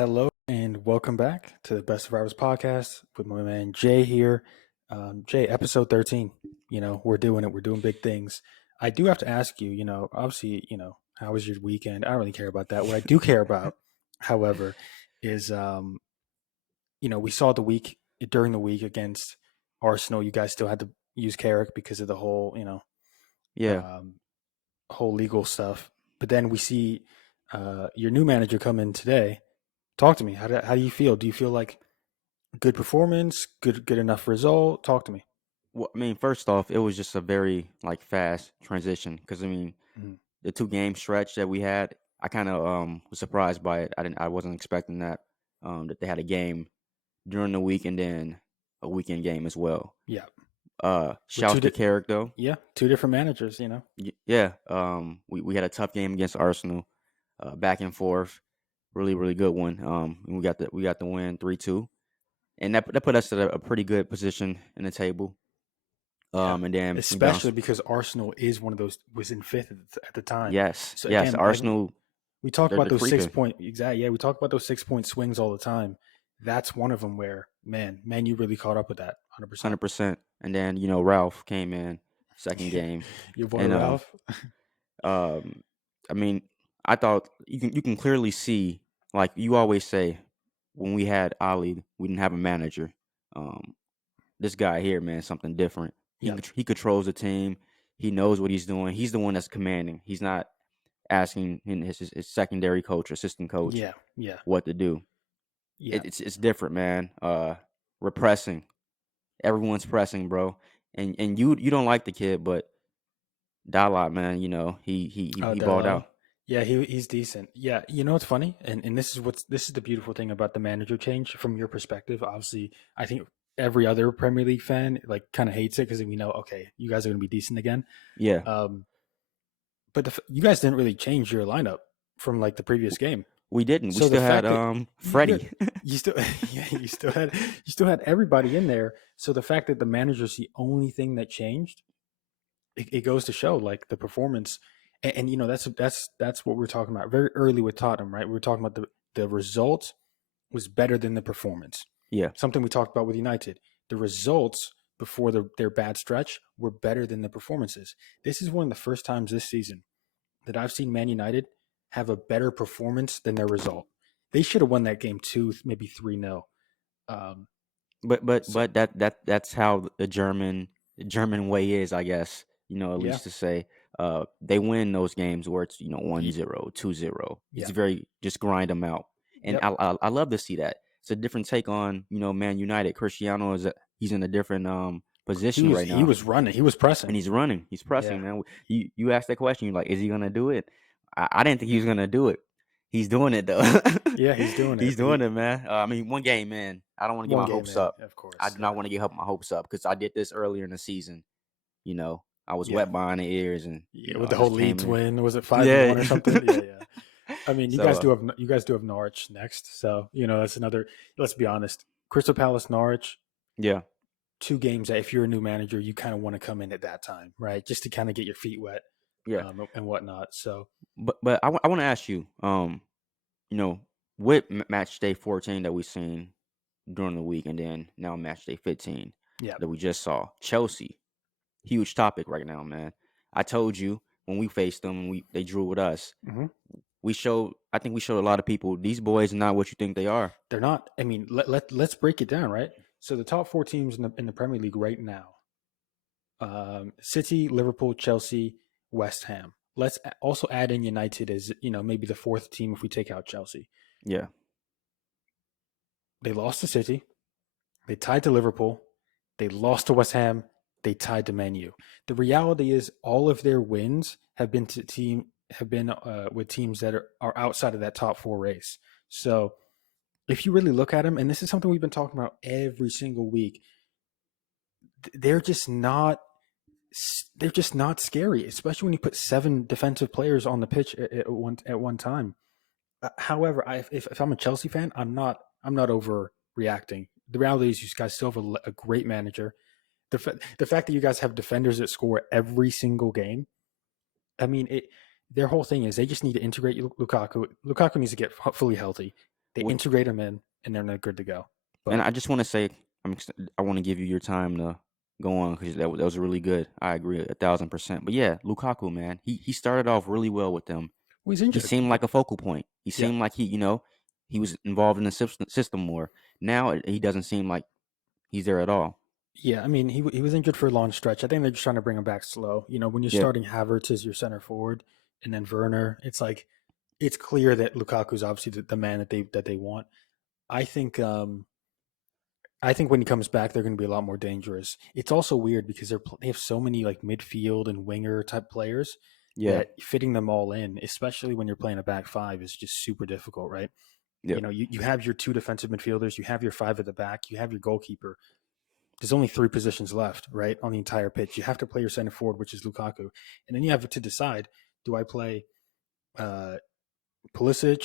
Hello and welcome back to the Best of Hours podcast with my man Jay here. Jay, episode 13. We're doing it. We're doing big things. I do have to ask you, obviously, how was your weekend? I don't really care about that. What I do care about, however, is, we saw during the week against Arsenal, you guys still had to use Carrick because of the whole, Yeah. um, whole legal stuff. But then we see your new manager come in today. Talk to me. How do you feel? Do you feel like good performance, good enough result? Talk to me. Well, I mean, first off, it was just a very fast transition because Mhm. the 2 game stretch that we had, I kind of was surprised by it. I wasn't expecting that they had a game during the week and then a weekend game as well. Yeah, with Shouts to Carrick though. two different managers. Yeah. We had a tough game against Arsenal, back and forth, really good one. And we got the win 3-2, and that put us at a pretty good position in the table. Yeah, And then we especially bounced. because Arsenal is one of those was in fifth at the time. Yes, So yes. again, Arsenal, we talk they're about they're those creeping. exactly. Yeah, we talk about those 6 point swings all the time. That's one of them where man, you really caught up with that 100%. 100%. And then Ralph came in second game, Your boy and Ralph. um, I mean, I thought you can clearly see, like you always say, when we had Ali, we didn't have a manager. Um, this guy here, man, something different. He Yep. he controls the team. He knows what he's doing. He's the one that's commanding. He's not asking his secondary coach, assistant coach, Yeah. Yeah. what to do. Yeah. It's different, man. We're pressing. Everyone's pressing, bro. And you don't like the kid, but Dalot, man, he balled Delo. out. Yeah, he's decent. Yeah, you know what's funny, and this is the beautiful thing about the manager change from your perspective. Obviously, I think every other Premier League fan like kind of hates it because we know, okay, you guys are going to be decent again. Yeah, Um, but you guys didn't really change your lineup from like the previous game. we didn't. We So the still had fact that you Freddie. you still yeah you still had everybody in there. So the fact that the manager's the only thing that changed, it goes to show like the performance, and that's what we're talking about very early with Tottenham, right? We were talking about the result was better than the performance. Yeah, Something we talked about with United, the results before their bad stretch were better than the performances. This is one of the first times this season that I've seen Man United have a better performance than their result. They should have won that game 2, maybe 3-0. Um, so but that's how the German way is, I guess. At yeah, least to say, they win those games where it's 1-0, 2-0. It's yeah, very just grind them out, and yep. I love to see that. It's a different take on Man United. Cristiano he's in a different He position was right he now, was running, he was and pressing. he's running, he's Yeah, pressing, man. You asked that question, you're like, is he gonna do it? I didn't think he was gonna do it. He's doing it though. yeah, he's doing He's it. doing it, man. I mean, one game, man. I don't want to get One my game hopes in, up. of I course. do not want to get my hopes up because I did this earlier in the season. I was Yeah, wet behind the ears, and yeah. With I the whole just came Leeds in. win, was it 5-1 or Yeah. something? Yeah, yeah. I mean, So, you guys do have Norwich next, so that's another. Let's be honest, Crystal Palace, Norwich, yeah, 2 games that if you're a new manager, you kind of want to come in at that time, right? Just to kind of get your feet wet, yeah. and whatnot. So But I want to ask you, you know, with match day 14 that we seen during the week, and then now match day 15 yeah, that we just saw, Chelsea, huge topic right now, man. I told you when we faced them, they drew with us. hmm I think we showed a lot of people these boys are not what you think they are. they're not. I mean, let's break it down, right? So the top 4 teams in the Premier League right now: City, Liverpool, Chelsea, West Ham. Let's also add in United as maybe the 4th team if we take out Chelsea. Yeah, They lost to City. They tied to Liverpool. They lost to West Ham. They tied to Man U. The reality is, all of their wins have been with teams that are outside of that top 4 race. So if you really look at them, and this is something we've been talking about every single week, they're just not scary, especially when you put 7 defensive players on the pitch at one time. However, if I'm a Chelsea fan, I'm not overreacting. The reality is, you guys still have a great manager. The fact that you guys have defenders that score every single game. I mean, their whole thing is they just need to integrate Lukaku. Lukaku needs to get fully healthy. They integrate them in, and they're good to go. And But I just want to say, I want to give you your time to go on because that was really good. I agree 1,000%. But yeah, Lukaku, man, he started off really well with them. well, he's He injured. seemed like a focal point. He Yeah, seemed like he was involved in the system more. Now he doesn't seem like he's there at all. yeah. I mean, he was injured for a long stretch. I think they're just trying to bring him back slow. When you're Yeah, starting Havertz as your center forward, and then Werner, it's like it's clear that Lukaku's obviously the man that they want. I think I think when he comes back, they're going to be a lot more dangerous. It's also weird because they have so many like midfield and winger type players yeah, that fitting them all in, especially when you're playing a back five, is just super difficult, right? yeah. You have your two defensive midfielders, you have your five at the back, you have your goalkeeper. There's only three positions left, right, on the entire pitch. You have to play your center forward, which is Lukaku, and then you have to decide: do I play uh, Pulisic,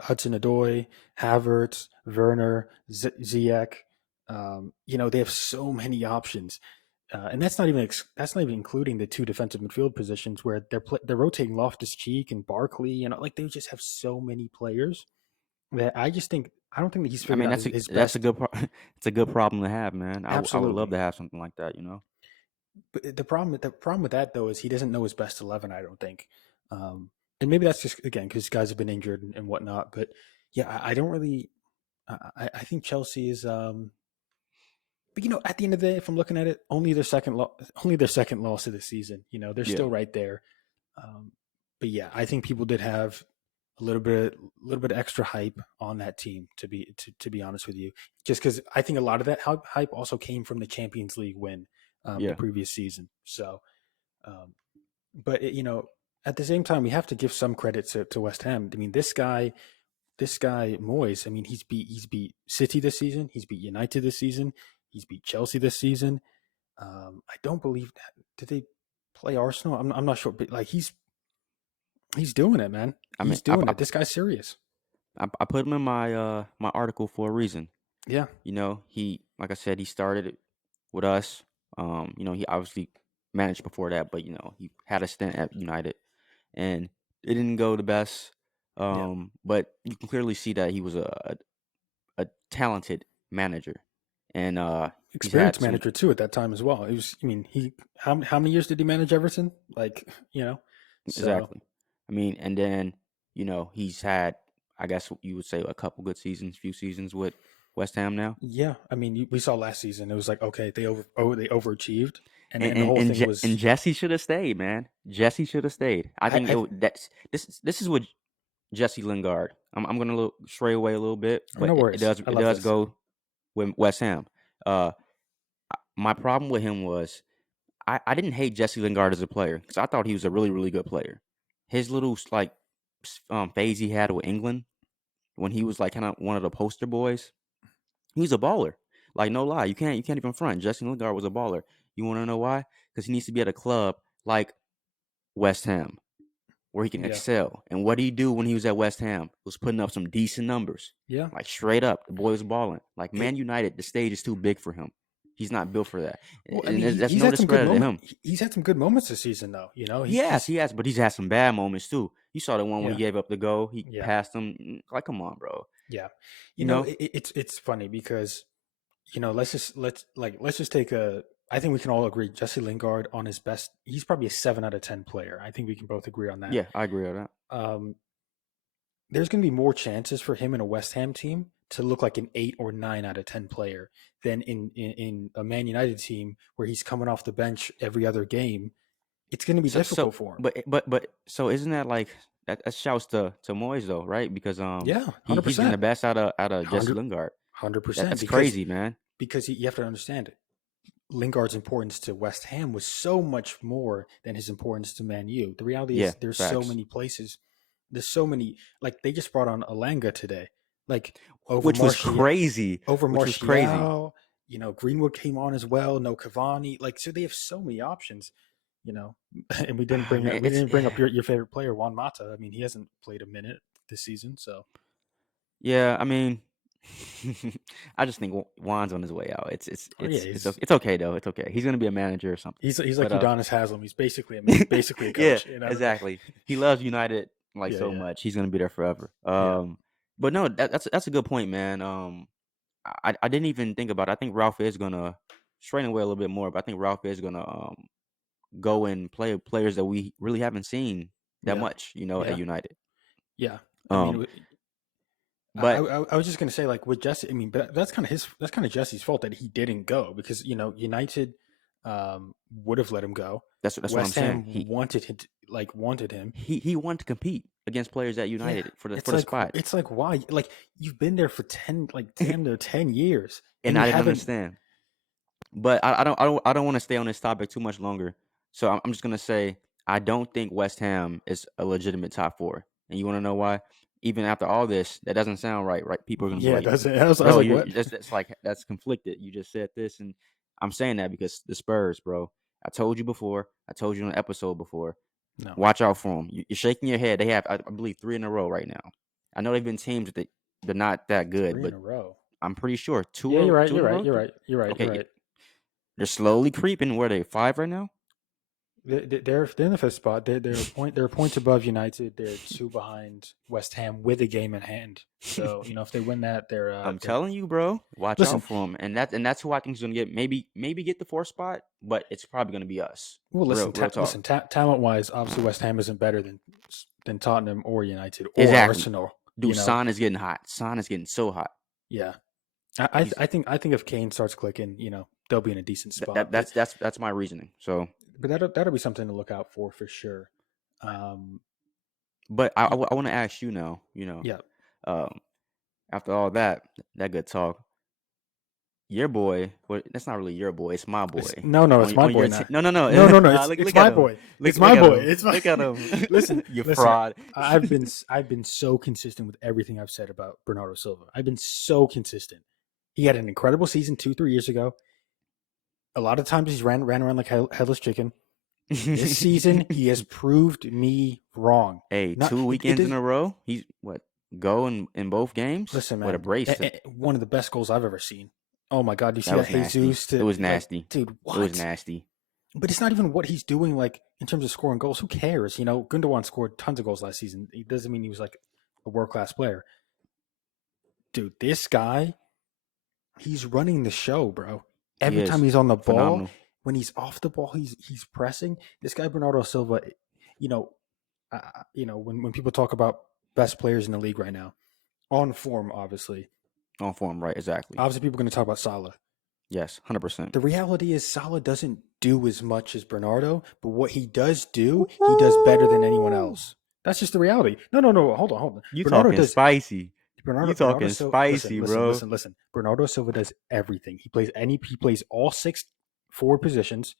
Hudson Odoi, Havertz, Werner, Ziyech? They have so many options, and that's not even including the two defensive midfield positions where they're rotating Loftus Cheek and Barkley. Like they just have so many players that I don't think that he's I figured mean, out his that's a best. good it's a good problem to have, man. I would love Absolutely. to have something like that, you know. But the problem with that though is he doesn't know his best 11. I don't think, and maybe that's just again because guys have been injured and whatnot. But yeah, I don't really. I think Chelsea is. But at the end of the day, if I'm looking at it, only their second loss of the season. They're Yeah, still right there. Um, but yeah, I think people did have a little bit extra hype on that team to be honest with you, just because I think a lot of that hype also came from the Champions League win the yeah. previous season. So, um, but at the same time, we have to give some credit to West Ham. I mean, this guy Moyes. I mean, he's beat City this season. He's beat United this season. He's beat Chelsea this season. I don't believe that. Did they play Arsenal? I'm not sure, but like he's doing it, man. I mean, He's doing it. This guy's serious. I put him in my my article for a reason. Yeah, You know, like I said, he started it with us. He obviously managed before that, but he had a stint at United, and it didn't go the best. yeah. But you can clearly see that he was a talented manager, and he's had Experienced some manager too at that time as well. It was. I mean, how many years did he manage Everton? Like so exactly. I mean, and then he's had, I guess you would say, a couple good seasons, few seasons with West Ham now. yeah. I mean, we saw last season. It was like okay, they overachieved, and the And whole and, thing Je- and was. Jesse should have stayed, man. Jesse should have stayed. I think I that's this is what Jesse Lingard. I'm gonna stray away a little bit, oh, but no it worries. does I it love does this. go with West Ham. Uh, my problem with him was I didn't hate Jesse Lingard as a player because I thought he was a really really good player. His little like phase he had with England when he was like kind of one of the poster boys. He was a baller. Like no lie, you can't even front. Jesse Lingard was a baller. You want to know why? Because he needs to be at a club like West Ham, where he can Yeah, excel. And what did he do when he was at West Ham? Was putting up some decent numbers. yeah. Like straight up, the boy was balling. Like Man It, United, the stage is too big for him. He's not built for that. well, I And mean, that's he's no had some good discredit to moments. him. He's had some good moments this season, though. He has, but he's had some bad moments too. You saw the one when he Yeah, gave up the goal. He yeah, passed him. Like, come on, bro. yeah. You know? It's funny because let's just take a. I think we can all agree Jesse Lingard on his best. He's probably a 7 out of 10 player. I think we can both agree on that. Yeah, I agree with that. Um, there's going to be more chances for him in a West Ham team to look like an 8 or 9 out of 10 player than in a Man United team where he's coming off the bench every other game. It's going to be So, difficult for him. but so isn't that like that shouts to Moyes though, right? Because Yeah, he's getting the 100%. best out of Jesse 100, Lingard. 100% That's crazy, man. because you have to understand Lingard's importance to West Ham was so much more than his importance to Man U. The reality Yeah, is there's so facts. many places. There's so many like they just brought on Alanga today. Like over Which was Martial crazy. over Which was crazy. Martial, Greenwood came on as well, no Cavani. Like so they have so many options, you know. And we didn't bring up Man, we didn't bring up your favorite player, Juan Mata. I mean, he hasn't played a minute this season, so yeah. I mean, I just think Juan's on his way out. oh yeah, It's okay though. It's okay. He's gonna be a manager or something. he's like But Udonis Haslam. He's basically a yeah, coach, exactly. He loves United like Yeah, so yeah, much. He's gonna be there forever. yeah. But no, that's a good point, man. I didn't even think about it. I think Ralph is gonna strain away a little bit more, but I think Ralph is gonna go and play players that we really haven't seen that Yeah, much, at yeah, United. yeah. I mean, Um, but I was just gonna say, like, with Jesse. I mean, but that's kind of Jesse's fault that he didn't go, because United would have let him go. that's what I'm West saying. Ham wanted him, wanted him. He wanted to compete against players at Yeah, United for the spot, it's like, why? Like, you've been there for 10, like, damn near 10 years, and and you I didn't haven't. understand. But I don't want to stay on this topic too much longer. So I'm just gonna say I don't think West Ham is a legitimate top four. And you want to know why? Even after all this, that doesn't sound right. Right? People are gonna be Yeah, it like, doesn't. I was "Bro, like, what? that's conflicted. You just said this," and I'm saying that because the Spurs, bro. I told you before. I told you in an episode before. No, Watch out for them. You're shaking your head. They have, I believe, 3 in a row right now. I know they've been teams that they're not that good, three in but a row. I'm pretty sure Yeah, you're right. two You're in a right. row. You're right. You're right. You're Okay, right. they're slowly creeping. Where are they 5 right now? They're in the fifth spot. They're points above United. They're two behind West Ham with a game in hand. So if they win that, I'm they're telling you, bro. Watch out listen. for them, and that's who I think is gonna get maybe get the 4th spot, but it's probably gonna be us. Well, Real listen, real talk. talent wise, obviously West Ham isn't better than Tottenham or United or Exactly, Arsenal. dude. Son is getting hot. Son is getting so hot. Yeah. He's I think if Kane starts clicking, they'll be in a decent that, spot. that that's my reasoning. So, But that'll be something to look out for sure. Um, but I want to ask you now. yeah. Um, after all that good talk, your boy. Well, that's not really your boy. It's my boy. No, it's my On boy your now. no no no No. nah, It's look at my him. boy. Look It's my at boy. him. It's my. Look at him. Listen, You listen. fraud. I've been so consistent with everything I've said about Bernardo Silva. I've been so consistent. He had an incredible season 3 years ago. A lot of times he's ran around like headless chicken. This season he has proved me wrong. Hey, Not 2 it weekends in does. a row. He's what go in both games. Listen, What a man. brace! One of the best goals I've ever seen. Oh my God! You see That that was nasty. Jesus It to was like, nasty. dude? It was What? nasty. But it's not even what he's doing, like, in terms of scoring goals. Who cares? Gundogan scored tons of goals last season. It doesn't mean he was like a world class player. Dude, this guy, he's running the show, bro. He Every time is he's on the ball, phenomenal. when he's off the ball, he's pressing. This guy Bernardo Silva, you know, when people talk about best players in the league right now, on form, obviously On form, right? Exactly. people are going to talk about Salah. Yes, 100%. The reality is Salah doesn't do as much as Bernardo, but what he does do, he does better than anyone else. That's just the reality. No. Hold on. You Bernardo talking does. spicy? You Bernardo talking Silva. spicy, bro? Listen. Bernardo Silva does everything. He plays all 6 forward positions.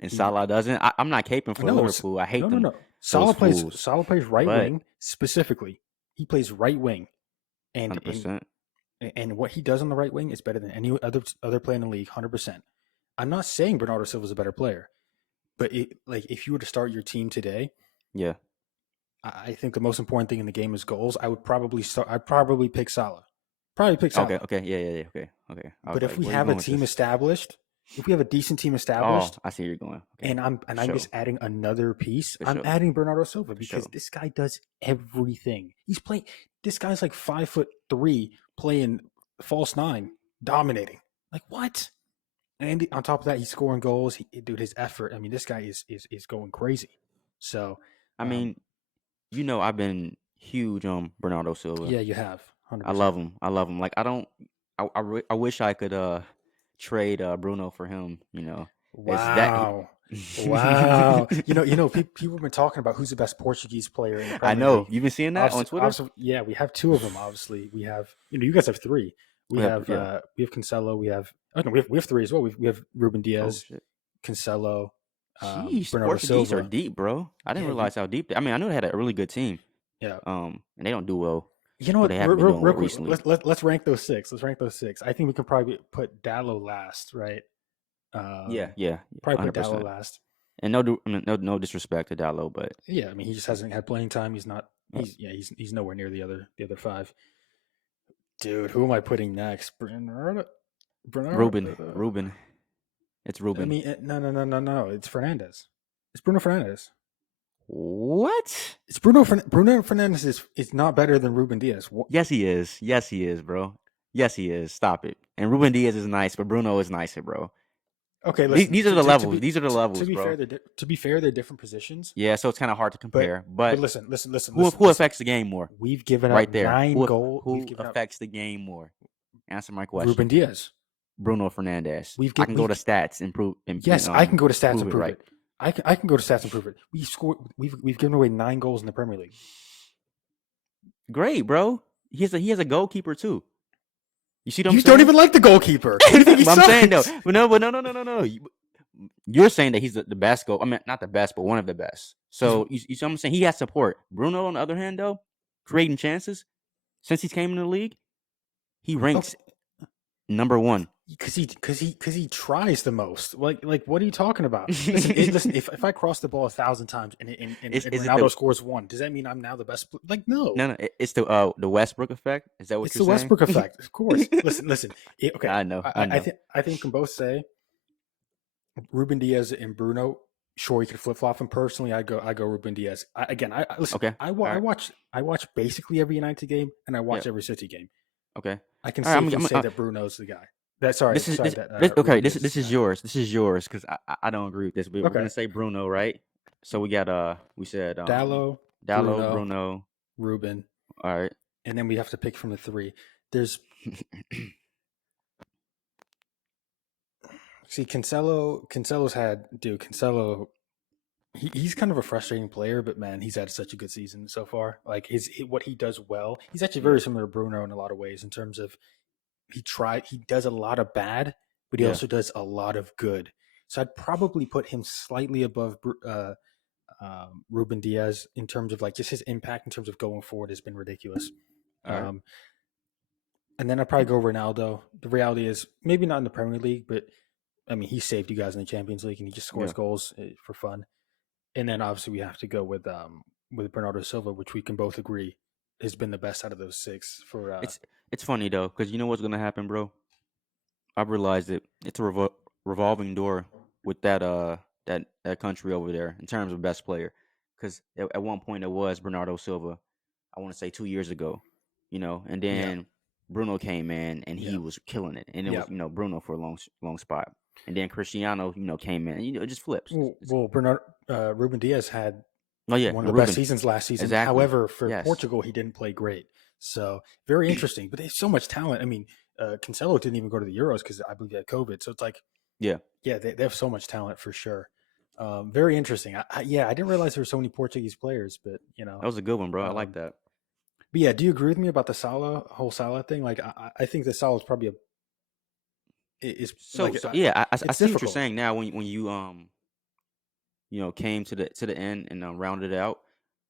And He Salah doesn't. I'm not caping for no, Liverpool. I hate no, them. Those Salah fools. plays right But wing specifically. He plays right wing, and 100%. what he does on the right wing is better than any other player in the league. 100%. I'm not saying Bernardo Silva is a better player, but if you were to start your team today, Yeah. I think the most important thing in the game is goals. I'd probably pick Salah. Probably pick Salah. Okay. Yeah. Okay. I was But if like, we where you have a going with team this? established, if we have a decent team Oh, established, I see where you're going. Okay. and I'm Sure. just adding another piece, For I'm sure. adding Bernardo Silva because sure. this guy does everything. He's playing. This guy's like 5'3", playing false 9, dominating. Like, what? And on top of that, he's scoring goals. Dude, his effort. I mean, this guy is going crazy. So, I mean, I've been huge on Bernardo Silva. yeah, you have I 100%. love him. I love him. Like I don't. I wish I could trade Bruno for him. It's that. Wow, wow. People have been talking about who's the best Portuguese player in the I Premier know League. you've been seeing that on Twitter. Yeah, we have 2 of them. Obviously, we have. You guys have 3. We have Yeah. Cancelo. We have. Oh no, we have 3 as well. We have Ruben Oh Diaz, shit. Cancelo, Jeez, the Bernardo Portuguese are Silva. deep, bro. I didn't Yeah, realize how deep. I mean, I knew they had a really good team. yeah. And they don't do well. You know Well, what? they haven't been doing Real well quick, recently. let's rank those 6. Let's rank those 6. I think we can probably put Dallo last, right? Yeah, Probably put 100%. Dallo last. And no disrespect to Dallo, but Yeah, I mean, he just hasn't had playing time. He's not. He's nowhere near the other 5. Dude, who am I putting next? Bernardo. Ruben, it's I Ruben. mean, no. It's Fernandez. It's Bruno Fernandez. What? It's Bruno Fernandes is not better than Ruben Diaz. Yes, he is. Yes, he is, bro. Yes, he is. Stop it. And Ruben Diaz is nice, but Bruno is nicer, bro. Okay, listen. These are the levels. These are the To levels, be fair, bro. they're different positions. Yeah, so it's kind of hard to But compare. but But who listen. affects the game more? We've given up Right there. 9 goals. We've Who given up affects the game more? Answer my Ruben question. Diaz. Bruno Fernandez. I can go We've to stats and prove yes, I can go to stats prove and it prove right. it. I can go to stats and prove it. We've given away 9 goals in the Premier League. Great, bro. He has a goalkeeper too. You see what I'm You saying? don't even like the goalkeeper. You think he But I'm sucks? saying though, but no. You're saying that he's the best goal. I mean, not the best, but one of the best. So you see what I'm saying? He has support. Bruno, on the other hand, though, creating chances since he came in the league, he ranks number 1. Because he tries the most. Like what are you talking about? Listen. If I cross the ball 1,000 times and Is it Ronaldo scores 1, does that mean I'm now the best? Like no. no? It's the Westbrook effect. Is that what It's you're the saying? Westbrook effect, of course. Listen. Okay, I know. I think we can both say Ruben Diaz and Bruno. Sure, you could flip flop him. Personally, I go Ruben Diaz. Listen. Okay. I All right. watch basically every United game, and I watch Yeah. every City game. Okay. I can All right. safely say that Bruno's the guy. Okay. Ruben Diaz This the is guy. yours. This is yours because I don't agree with this. But we're Okay, gonna say Bruno, right? So we got we said Dallo, Dallo, Bruno, Bruno. Ruben, All right. and then we have to pick from the 3. There's Cancelo. He's kind of a frustrating player, but man, he's had such a good season so far. Like what he does well, he's actually Yeah. very similar to Bruno in a lot of ways in terms of he does a lot of bad, but he Yeah. also does a lot of good. So I'd probably put him slightly above Ruben Diaz in terms of like just his impact in terms of going forward has been ridiculous. All right. And then I'd probably go Ronaldo. The reality is maybe not in the Premier League, but I mean he saved you guys in the Champions League and he just scores Yeah. goals for fun. And then obviously we have to go with Bernardo Silva, which we can both agree has been the best out of those 6 for It's funny though because you know what's gonna happen, bro. I've realized that it's a revolving door with that country over there in terms of best player. Because at one point it was Bernardo Silva. I want to say 2 years ago, and yeah, then Bruno came in and he yeah, was killing it, and it yeah. was Bruno for a long spot, and then Cristiano came in, and it just flips. Well, Ruben Diaz had Oh yeah, one of and the best Ruben, seasons last season. exactly, However, for yes, Portugal, he didn't play great. So very interesting. But they have so much talent. I mean, Cancelo didn't even go to the Euros because I believe he had COVID. So it's like, yeah, yeah, they have so much talent for sure. Very interesting. I didn't realize there were so many Portuguese players, but that was a good one, bro. I like um, that. but yeah, do you agree with me about the whole Salah thing? Like, I think the Salah is probably is like So yeah, I it's see what you're difficult. saying now when you came to the end and rounded it out.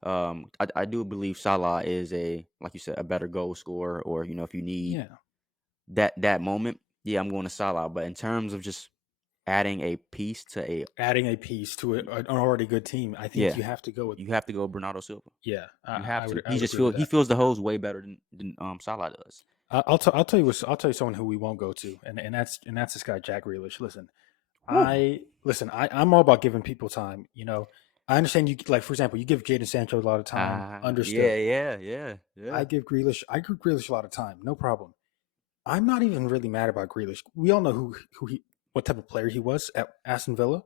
I do believe Salah is like you said, a better goal scorer, or if you need Yeah, that moment, yeah, I'm going to Salah. But in terms of just adding a piece to adding a piece to an already good team, I think yeah, you have to go with you have to go Bernardo Silva. yeah. You have to. I would agree with He that. feels the hose way better than Salah does. I'll tell you I'll tell you someone who we won't go to, and that's this guy Jack Grealish. Whew. I'm all about giving people time. I understand you like for example, you give Jadon Sancho a lot of time. Yeah, Understood. yeah. I give Grealish a lot of time. No problem. I'm not even really mad about Grealish. We all know what type of player he was at Aston Villa.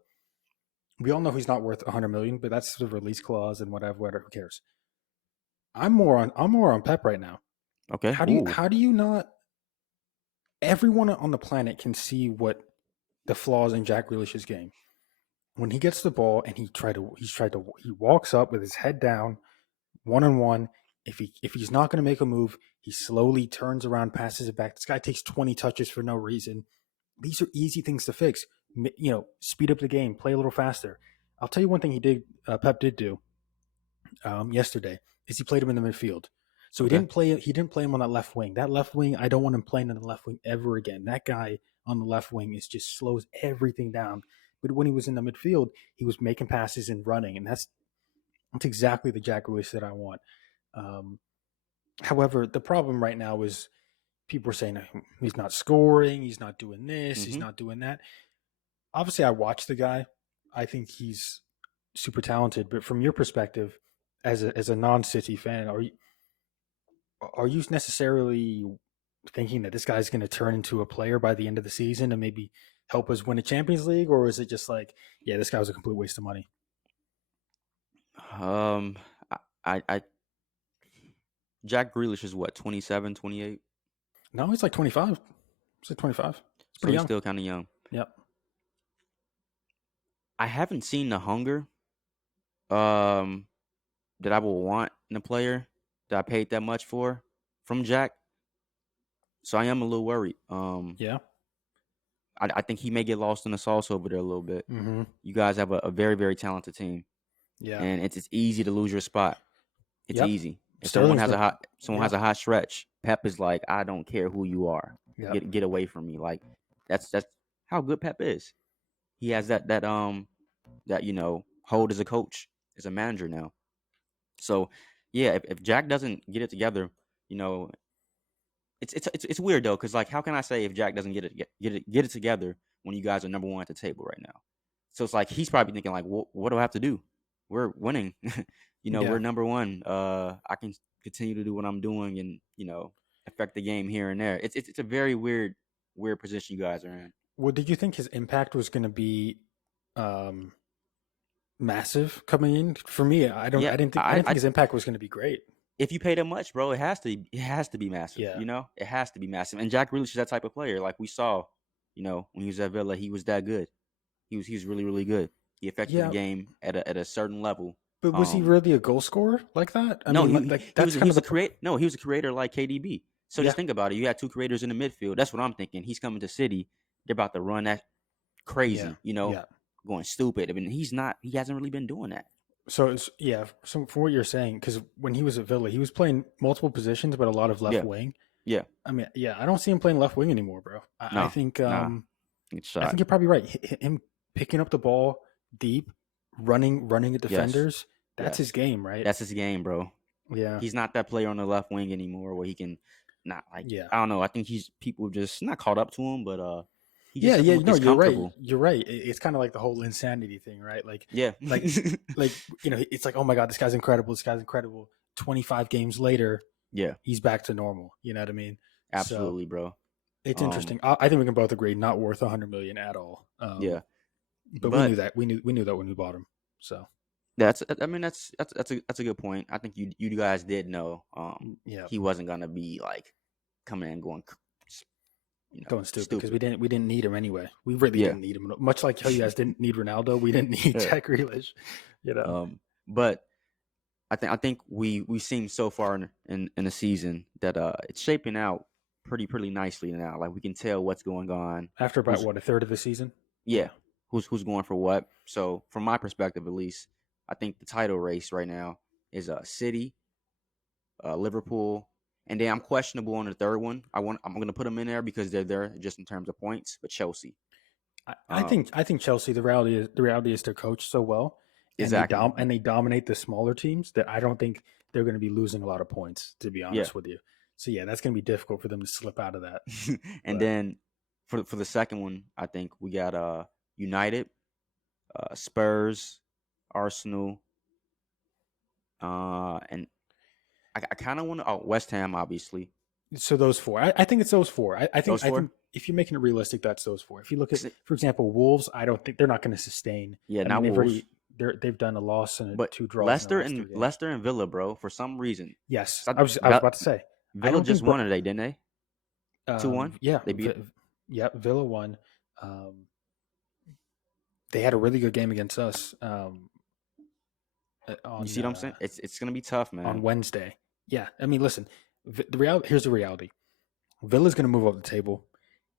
We all know he's not worth 100 million, but that's the release clause and whatever. Who cares? I'm more on Pep right now. Okay. Ooh. How do you not? Everyone on the planet can see what the flaws in Jack Grealish's game. When he gets the ball and he walks up with his head down, 1-on-1. If he's not going to make a move, he slowly turns around, passes it back. This guy takes 20 touches for no reason. These are easy things to fix. Speed up the game, play a little faster. I'll tell you one thing Pep did do yesterday is he played him in the midfield. So Okay. he didn't play him on that left wing. That left wing, I don't want him playing on the left wing ever again. That guy on the left wing just slows everything down. But when he was in the midfield, he was making passes and running, and that's exactly the Jack Grealish that I want. Um, However, the problem right now is people are saying he's not scoring, he's not doing this, he's Mm-hmm. not doing that. Obviously, I watch the guy. I think he's super talented. But from your perspective, as a non-City fan, are you necessarily thinking that this guy's going to turn into a player by the end of the season and maybe help us win a Champions League, or is it just like, yeah, this guy was a complete waste of money? Um, I Jack Grealish is what, 27, 28? No, he's like 25. He's like 25. It's So pretty he's young. still kind of young. Yep. I haven't seen the hunger um that I will want in a player that I paid that much for from Jack. So I am a little worried. Yeah. I think he may get lost in the sauce over there a little bit. Mm-hmm. You guys have a very, very talented team, Yeah. and it's easy to lose your spot. It's Yep. easy. If Sterling's the. someone Yeah. has a hot stretch, Pep is like, I don't care who you are, Yep. get away from me. Like that's how good Pep is. He has that hold as a coach, as a manager now. So yeah, if Jack doesn't get it together, you know, it's weird though, because like, how can I say if Jack doesn't get it together when you guys are number one at the table right now? So it's like he's probably thinking like, what do I have to do? We're winning, Yeah. we're number one. I can continue to do what I'm doing and affect the game here and there. It's a very weird position you guys are in. Well, did you think his impact was going to be um, massive coming in? For me, I don't. Yeah, I didn't think his impact was going to be great. if you pay that much, bro, it has to be massive. Yeah. It has to be massive. And Jack Grealish is that type of player. Like we saw, when he was at Villa, he was that good. He was really really good. He affected the Yeah. game at a certain level. But was he really a goal scorer like that? I No, mean, he like he that's was kind of a the. create. No, he was a creator like KDB. So Yeah. just think about it. You had two creators in the midfield. That's what I'm thinking. He's coming to City. They're about to run that Yeah. crazy. Yeah. Going stupid. I mean, he's not. He hasn't really been doing that. So it's, yeah. So from what you're saying, because when he was at Villa, he was playing multiple positions, but a lot of left Yeah, wing. yeah. I mean, yeah, I don't see him playing left wing anymore, bro. I No, think nah. It's I think shot. you're probably right. Him picking up the ball deep, running at Yes, defenders. That's his yes. game, right? That's his game, bro. Yeah. He's not that player on the left wing anymore where he can not like, Yeah. I don't know. I think people just not caught up to him, but he just Yeah, doesn't yeah, look no, as you're right. comfortable. You're right. It's kind of like the whole insanity thing, right? Yeah. Like, it's like, oh my god, this guy's incredible. This guy's incredible. 25 games later, Yeah, he's back to normal. You know what I mean? So absolutely, bro. it's Um, interesting. I think we can both agree, not worth 100 million at all. yeah. But we knew But that. We knew that when we bought him. So that's a good point. I think you guys did know yeah, he wasn't gonna be like coming in and going going stupid because we stupid. didn't need him anyway. We really Yeah. didn't need him. Much like how you guys didn't need Ronaldo, we didn't need Yeah. Jack Grealish. You know? But I think we seem so far in the season that it's shaping out pretty nicely now. Like we can tell what's going on. After about Who's what, a third of the season? Yeah, who's going for what. So from my perspective, at least, I think the title race right now is City, Liverpool, and then I'm questionable on the third one. I'm going to put them in there because they're there just in terms of points. But Chelsea, I think Chelsea. The reality is they're coached so well, and exactly. they dominate the smaller teams that I don't think they're going to be losing a lot of points. To be Yeah, honest with you, so yeah, that's going to be difficult for them to slip out of that. and But then for the second one, I think we got United, Spurs, Arsenal, and I kind of want to. Oh, West Ham, obviously. so those four, I think it's those four. I think Those four. if you're making it realistic, that's those four. If you look at, 'Cause for example, Wolves, I don't think they're not going to sustain. Yeah, I mean, not Wolves, they've done a loss and but two draws in the last 3 games. Leicester and Villa, bro. For some reason, Yes, 'Cause I was about to say. I Villa don't just think. won today, didn't they? 2-1. Yeah, They beat. yeah, Villa won. They had a really good game against us You see what I'm saying? It's gonna be tough, man. on Wednesday. Yeah, I mean, listen, here's the reality. Villa's going to move up the table.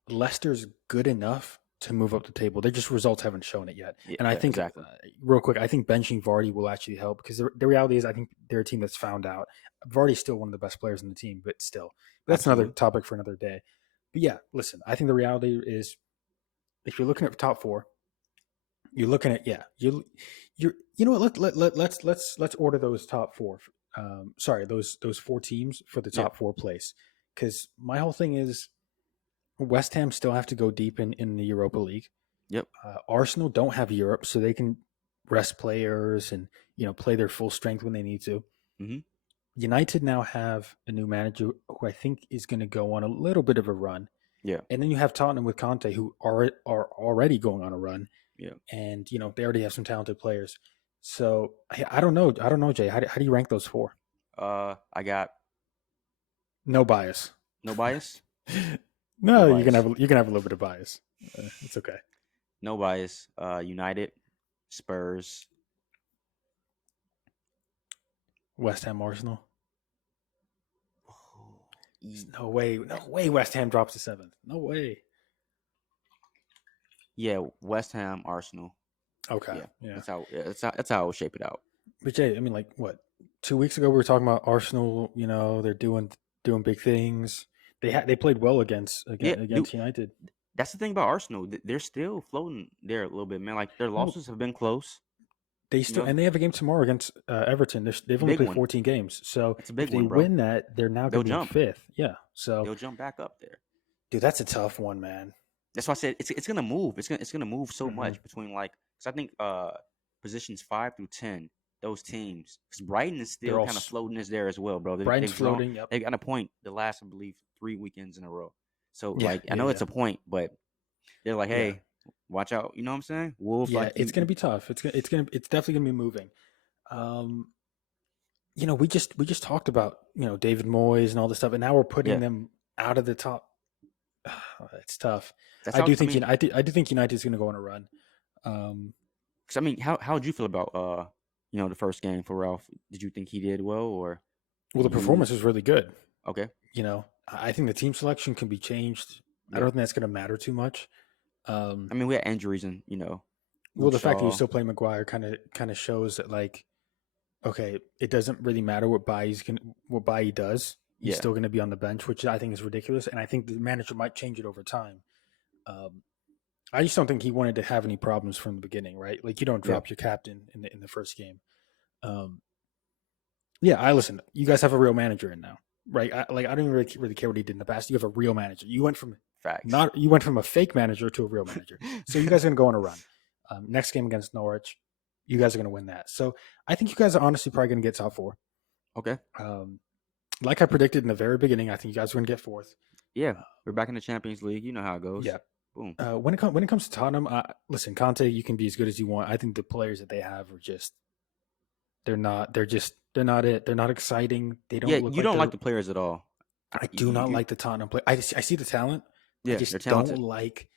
Leicester's good enough to move up the table. Their just results haven't shown it yet. Yeah, And I think, exactly. real quick, I think benching Vardy will actually help because the reality is I think they're a team that's found out. Vardy's still one of the best players in the team, but still. But that's another Absolutely. topic for another day. But yeah, listen, I think the reality is if you're looking at the top four, you're looking at you know what, let's order those top four. Sorry, those four teams for the Yeah. top four place. Because my whole thing is West Ham still have to go deep in the Europa League. Yep. Arsenal don't have Europe, so they can rest players and play their full strength when they need to. Mm-hmm. United now have a new manager who I think is going to go on a little bit of a run. Yeah. And then you have Tottenham with Conte, who are already going on a run. Yeah. And they already have some talented players. So I don't know. I don't know, Jay. How do you rank those four? I got No bias. no bias. No, No you can bias. have a little bit of bias. It's okay. No bias. United, Spurs. West Ham, Arsenal. Oh, No way. West Ham drops to 7th. No way. yeah, West Ham, Arsenal. Okay. Yeah, Yeah. that's how I would shape it out. But Jay, I mean, like what? 2 weeks ago we were talking about Arsenal. They're doing big things. They played well against Yeah, dude, United. that's the thing about Arsenal. They're still floating there a little bit, man. Like their Well, losses have been close. they still and they have a game tomorrow against Everton. They've only Big played one. 14 games, so It's a if big they one, bro. win that, they're now going to be in jump. 5th. Yeah, so They'll jump back up there. dude, that's a tough one, man. That's why I said it's gonna move. It's gonna move so Mhm. much between because I think positions 5 through 10, those teams, because Brighton is still kind of floating is there as well, bro. Brighton's floating. Yep. They got a point the last, I believe, 3 weekends in a row. So Yeah, I know it's a point, but they're like, hey, Yeah. watch out. You know what I'm saying? Wolves. Yeah, it's going to be tough. It's definitely going to be moving. We just talked about David Moyes and all this stuff, and now we're putting them out of the top. It's tough. I do think United's going to go on a run. Because I mean, how did you feel about the first game for Ralf? Did you think he did well, or? Well, the performance was really good. Okay. I think the team selection can be changed. Yeah. I don't think that's going to matter too much. I mean, we had injuries and well, the fact that you still play Maguire kind of shows that, like, okay, it doesn't really matter what Bailly does. He's still going to be on the bench, which I think is ridiculous, and I think the manager might change it over time. I just don't think he wanted to have any problems from the beginning, right? Like, you don't drop your captain in the first game. I listen. You guys have a real manager in now, right? I don't even really care what he did in the past. You have a real manager. You went from a fake manager to a real manager. So you guys are going to go on a run. Next game against Norwich, you guys are going to win that. So I think you guys are honestly probably going to get top 4. Okay. Like I predicted in the very beginning, I think you guys are going to get 4th. Yeah, we're back in the Champions League. You know how it goes. Yeah. Boom. When it comes to Tottenham, listen, Conte, you can be as good as you want. I think the players that they have are just they're not it. They're not exciting. They don't. Yeah, you don't like the players at all. I do not like the Tottenham play. I see the talent. Yeah, I just don't like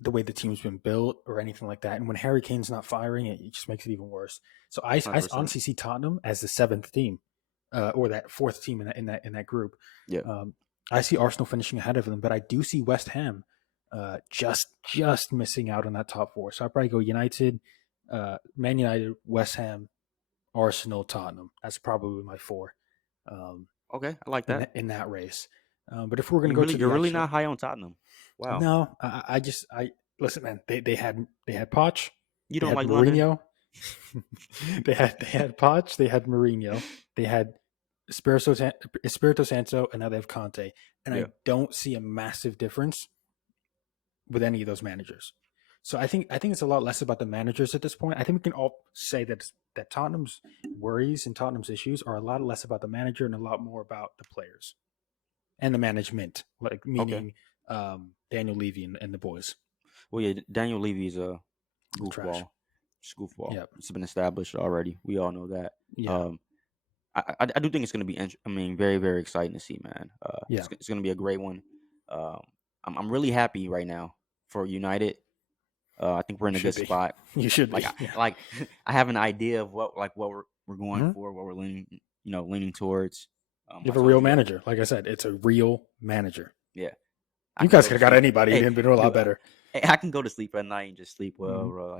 the way the team's been built or anything like that. And when Harry Kane's not firing, it just makes it even worse. So I honestly see Tottenham as the 7th team, or that 4th team in that group. Yeah. I see Arsenal finishing ahead of them, but I do see West Ham just missing out on that top 4. So I probably go United, Man United, West Ham, Arsenal, Tottenham. That's probably my 4. Okay, I like that in that race. But if we're going to go to you're really not high on Tottenham. Wow. No, I listen, man. They had Poch. You don't like Mourinho. they had Poch. They had Mourinho. They had Espirito Santo, and now they have Conte. And I don't see a massive difference with any of those managers. So I think it's a lot less about the managers at this point. I think we can all say that Tottenham's worries and Tottenham's issues are a lot less about the manager and a lot more about the players and the management, like meaning Daniel Levy and the boys. Well, yeah, Daniel Levy is a goofball. Goofball. Yeah, it's been established already. We all know that. Yeah. I do think it's going to be. Very, very exciting to see, man. It's going to be a great one. I'm really happy right now for United. I think we're in a good spot. You should be. I have an idea of what we're going for, what we're leaning towards. You have a real manager. Like I said, it's a real manager. Yeah. You guys could have got anybody and been a lot better. I can go to sleep at night and just sleep well, bro.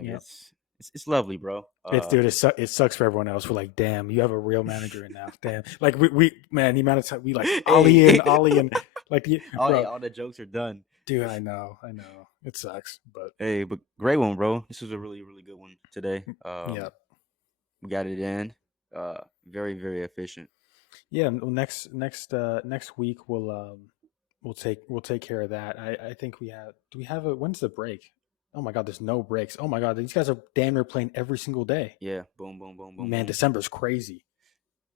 It's lovely, bro. It sucks for everyone else. We're like, damn, you have a real manager in now. Damn, like we man, the amount of time we like Ollie and like all the jokes are done. Dude, I know, it sucks, but but great one, bro. This was a really, really good one today. We got it in. Very, very efficient. Yeah, next week we'll take care of that. I think we have. Do we have when's the break? Oh my God, there's no breaks. Oh my God, these guys are damn near playing every single day. Yeah, boom, boom, boom, boom, Man, boom. December's crazy.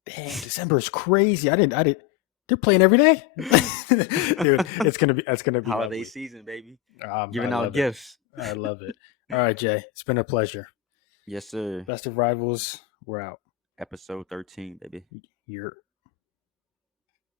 Damn, December is crazy. I didn't. They're playing every day, dude. That's gonna be Holiday lovely. season, baby. I Giving out love it. gifts. I love it. All right, Jay. It's been a pleasure. Yes, sir. Best of Rivals. We're out. Episode 13, baby. You're